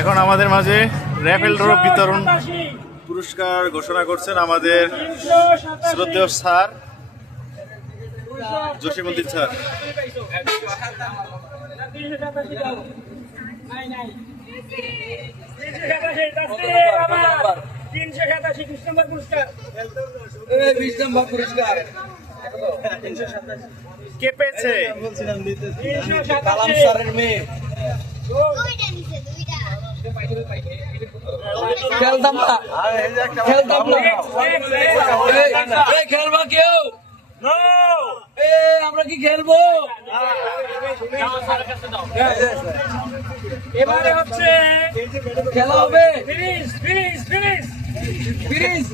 এখন আমাদের মাঝে র্যাফেল ড্র বিতরণ পুরস্কার ঘোষণা করছেন আমাদের শ্রদ্ধেয় স্যার জসিমুদ্দিন স্যার। তিনশো সাতাশি ডিসেম্বর পুরস্কার। বিশ নম্বর পুরস্কার। কে পেয়েছে? তিনশো কালাম স্যারের মেয়ে। খেলতাম না। খেলতাম না। খেলবা কেউ? আমরা কি খেলব? এবারে হচ্ছে খেলা হবে? Finish finish finish.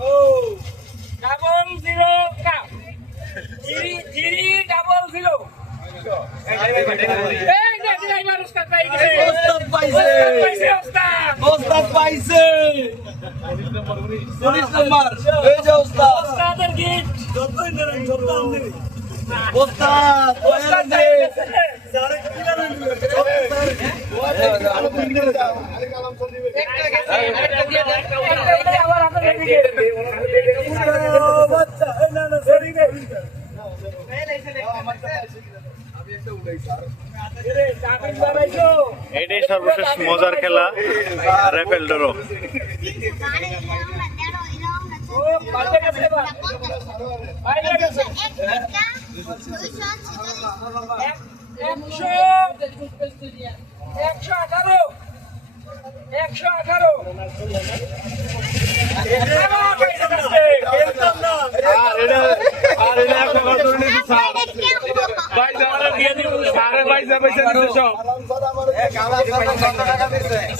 ও ডাবল জিরো কাপ থ্রি ডাবল জিরো। এই যে ড্রাইভার উস্তাদ পাই এটাই সর্বশেষ মজার খেলা র্যাফেল ড্র। একশো আঠারো একশো আঠারো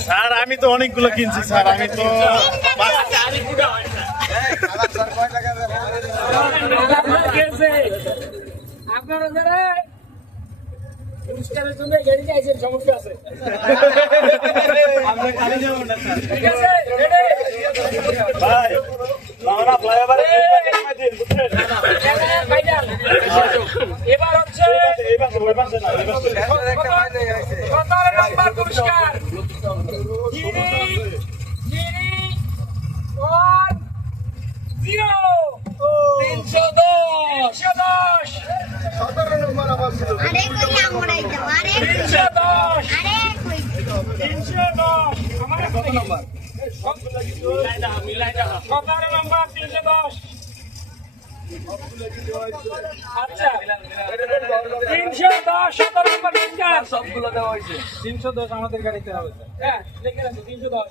স্যার আমি তো অনেকগুলো কিনছি স্যার আমি তো আপনারা যারা পুরস্কারের জন্য গাড়ি চাইছেন সমস্যা আছে। ঠিক আছে এবার দশ। তিনশো দশ। কই আমরা এটা আরে তিনশো দশ। তিনশো দশ আমার কত নম্বর সতেরো নম্বর দশ। আচ্ছা। তিনশো দশ সতেরো নম্বর হবে সবগুলো দেওয়া হয়েছে। হ্যাঁ লিখে রাখো তিনশো দশ।